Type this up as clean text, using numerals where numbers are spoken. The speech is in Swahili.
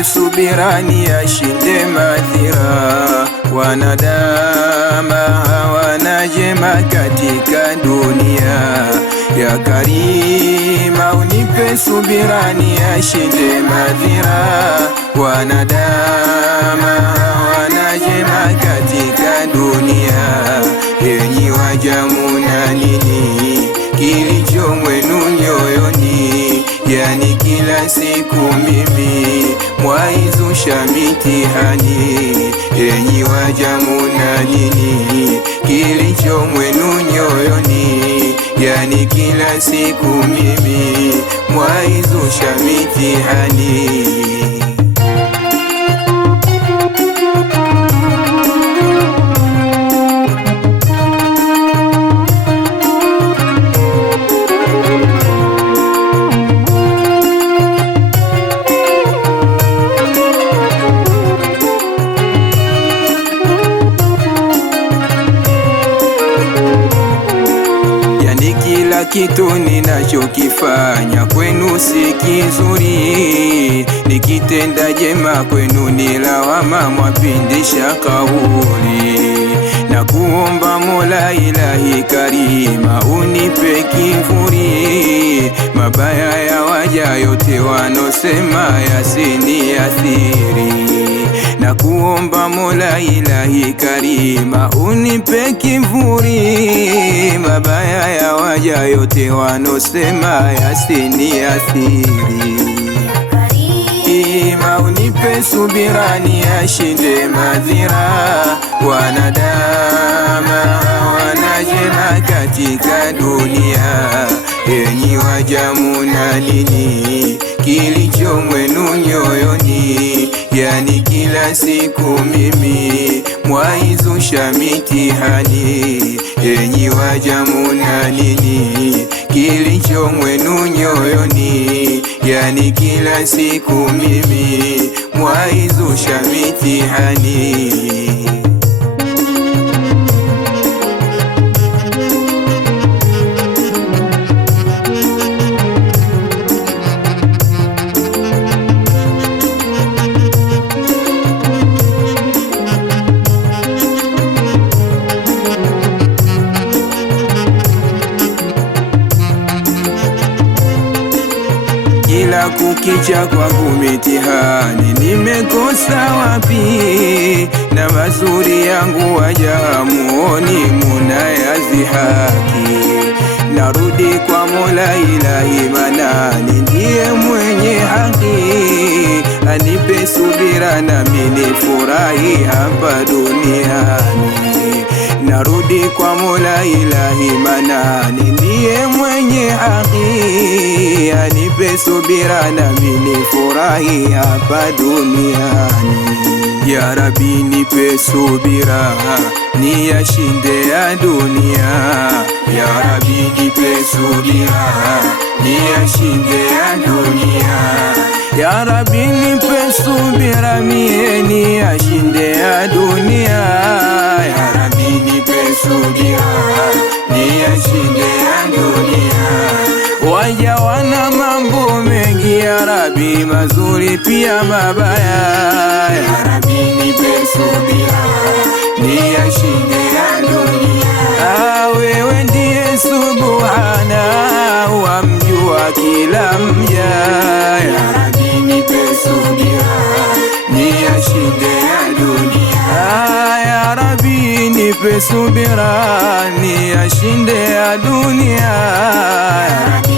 nipe subira niyashinde madhira. Wanadama hawana jema katika dunia. Ya Karima unipe subira niyashinde madhira. Wanadama hawana jema katika dunia. Enyi waja muna nini kilicho mwenu nyoyoni? Yani kila siku mimi mwaizusha mitihani. Enyi waja muna nini kilicho mwenu nyoyoni? Yani kila siku mimi mwaizusha mitihani. Kila kitu ninachokifanya kwenu si kizuri, nikitenda jema kwenu ni lawama, mwapindisha kauli. Na kuomba Mola Ilahi Karima unipe kivuli, mabaya ya waja yote wanosema yasiniathiri. Na kuomba Mola Ilahi Karima unipe kivuli, mabaya ya waja yote wanosema yasiniathiri. Karima unipe subira niyashinde madhira. Wanadama wanajema katika dunia. Enyi waja muna nini kilicho mwenu nyoyoni? Yani kila siku mimi mwaizusha mitihani. Enyi waja muna nini kilicho mwenu nyoyoni? Yani kila siku mimi mwaizusha mitihani. Kila kukicha kwangu mitihani, nimekosa wapi? Na mazuri yangu waja hamuoni, munayazihaki. Narudi kwa Mola Ilahi Manani, ndiye mwenye haki. Anipe subira nami nifurahi hapa duniani. Narudi kwa Mola Ilahi Manani, ndiye mwenye haki. Anipe subira nami nifurahi hapa duniani. Ya Rabbi nipe subira niyashinde ya dunia. Ya Rabbi nipe subira niyashinde ya dunia. Ya Rabbi nipe subira mie niyashinde ya dunia. Ya Rabbi nipe subira niyashinde ya dunia. Waja wana mambo mengi ya Rabbi, mazuri pia mabaya. Ya Rabbi nipe subira niyashinde ya dunia. Wewe ndiye Subhana, wamjua kila mja. Ya Rabbi nipe subira niyashinde ya dunia. Ya Rabbi nipe subira niyashinde ya dunia. Ya Rabbi